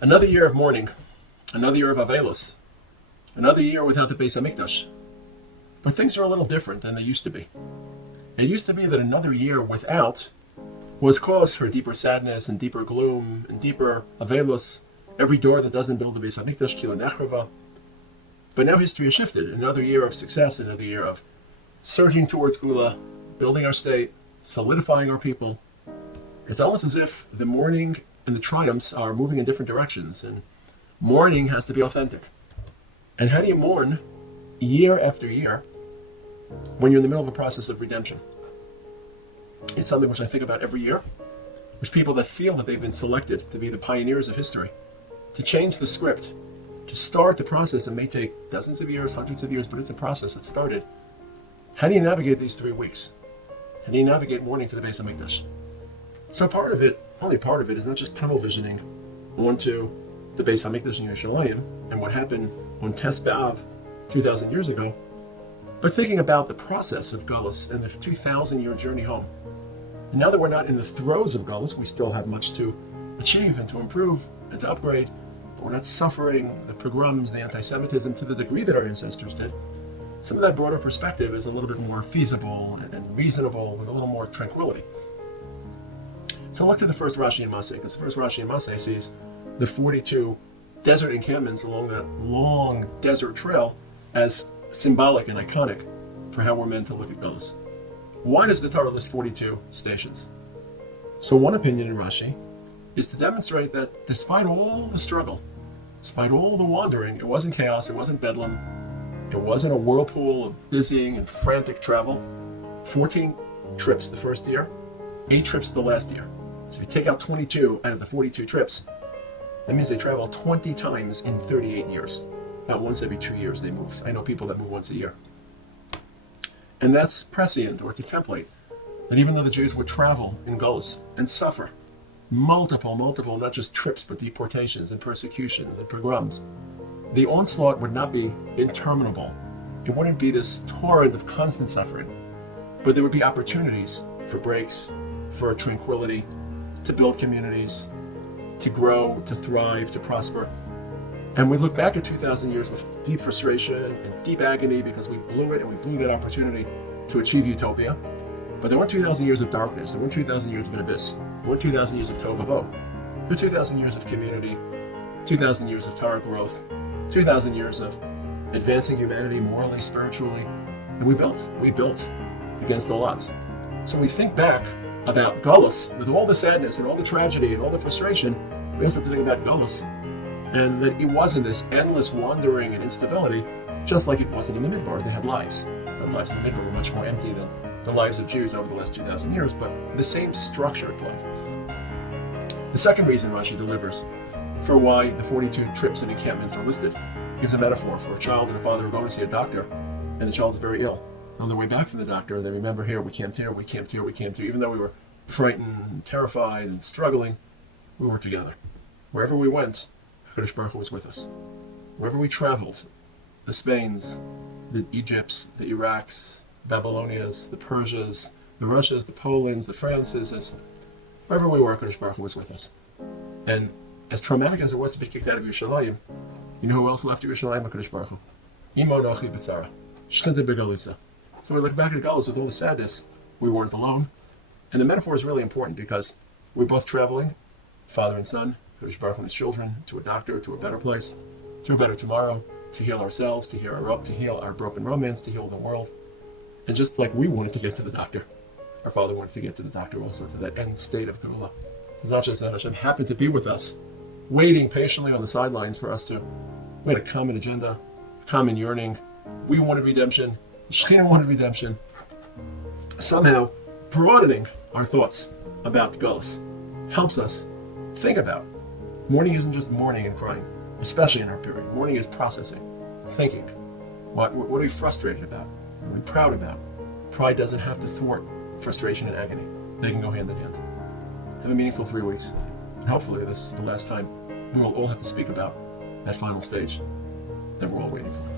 Another year of mourning, another year of Avelos, another year without the Beis Hamikdash. But things are a little different than they used to be. It used to be that another year without was cause for deeper sadness and deeper gloom and deeper Avelos. Every door that doesn't build the Beis Hamikdash, Kila Nechrava. But now history has shifted. Another year of success, another year of surging towards Gula, building our state, solidifying our people. It's almost as if the mourning and the triumphs are moving in different directions, and mourning has to be authentic. And how do you mourn year after year when you're in the middle of a process of redemption? It's something which I think about every year, which people that feel that they've been selected to be the pioneers of history, to change the script, to start the process that may take dozens of years, hundreds of years, but it's a process that started. How do you navigate these 3 weeks? How do you navigate mourning for the Beis Hamikdash? So part of it, only part of it, is not just tunnel visioning onto the Beis Hamikdash in Yerushalayim and what happened on Tes B'Av 2,000 years ago, but thinking about the process of Gallus and the 2,000-year journey home. And now that we're not in the throes of Gallus, we still have much to achieve and to improve and to upgrade, but we're not suffering the pogroms, the anti-Semitism to the degree that our ancestors did. Some of that broader perspective is a little bit more feasible and reasonable with a little more tranquility. So look to the first Rashi and Maseh, because the first Rashi and Maseh sees the 42 desert encampments along that long desert trail as symbolic and iconic for how we're meant to look at Gallus. Why does the Torah list 42 stations? So one opinion in Rashi is to demonstrate that despite all the struggle, despite all the wandering, it wasn't chaos, it wasn't bedlam, it wasn't a whirlpool of dizzying and frantic travel. 14 trips the first year, 8 trips the last year. So if you take out 22 out of the 42 trips, that means they travel 20 times in 38 years. About once every 2 years they move. I know people that move once a year. And that's prescient, or it's a template, that even though the Jews would travel in Gallus and suffer multiple, not just trips, but deportations and persecutions and pogroms, the onslaught would not be interminable. It wouldn't be this torrent of constant suffering, but there would be opportunities for breaks, for tranquility, to build communities, to grow, to thrive, to prosper. And we look back at 2,000 years with deep frustration and deep agony because we blew it and we blew that opportunity to achieve utopia. But there weren't 2,000 years of darkness, there weren't 2,000 years of an abyss, there weren't 2,000 years of tovavo. There were 2,000 years of community, 2,000 years of Torah growth, 2,000 years of advancing humanity morally, spiritually, and we built against all odds. So we think back about Gallus, with all the sadness and all the tragedy and all the frustration, we also have to think about Gallus, and that it wasn't this endless wandering and instability, just like it wasn't in the Midbar. They had lives. Their lives in the Midbar were much more empty than the lives of Jews over the last 2,000 years, but the same structure at play. The second reason Rashi delivers for why the 42 trips and encampments are listed gives a metaphor for a child and a father who go to see a doctor, and the child is very ill. On their way back from the doctor, they remember, we camped here. Even though we were frightened and terrified and struggling, we were together. Wherever we went, HaKadosh Baruch Hu was with us. Wherever we traveled, the Spains, the Egypts, the Iraqs, Babylonias, the Persias, the Russias, the Polands, the Frances, wherever we were, HaKadosh Baruch Hu was with us. And as traumatic as it was to be kicked out of Yerushalayim, you know who else left Yerushalayim? HaKadosh Baruch Hu. Imo nochi b'tzara. Shchinte b'galisa. So we look back at Gallus with all the sadness. We weren't alone. And the metaphor is really important because we're both traveling, father and son, HaKadosh Baruch Hu and his children, to a doctor, to a better place, to a better tomorrow, to heal ourselves, to heal our broken romance, to heal the world. And just like we wanted to get to the doctor, our father wanted to get to the doctor also, to that end state of Geulah. It's not just that Hashem happened to be with us, waiting patiently on the sidelines for us to, we had a common agenda, a common yearning. We wanted redemption. Shekhinah wanted redemption. Somehow, broadening our thoughts about Gallus helps us think about. Mourning isn't just mourning and crying, especially in our period. Mourning is processing, thinking. What are we frustrated about? What are we proud about? Pride doesn't have to thwart frustration and agony. They can go hand in hand. Have a meaningful 3 weeks. And hopefully this is the last time we will all have to speak about that final stage that we're all waiting for.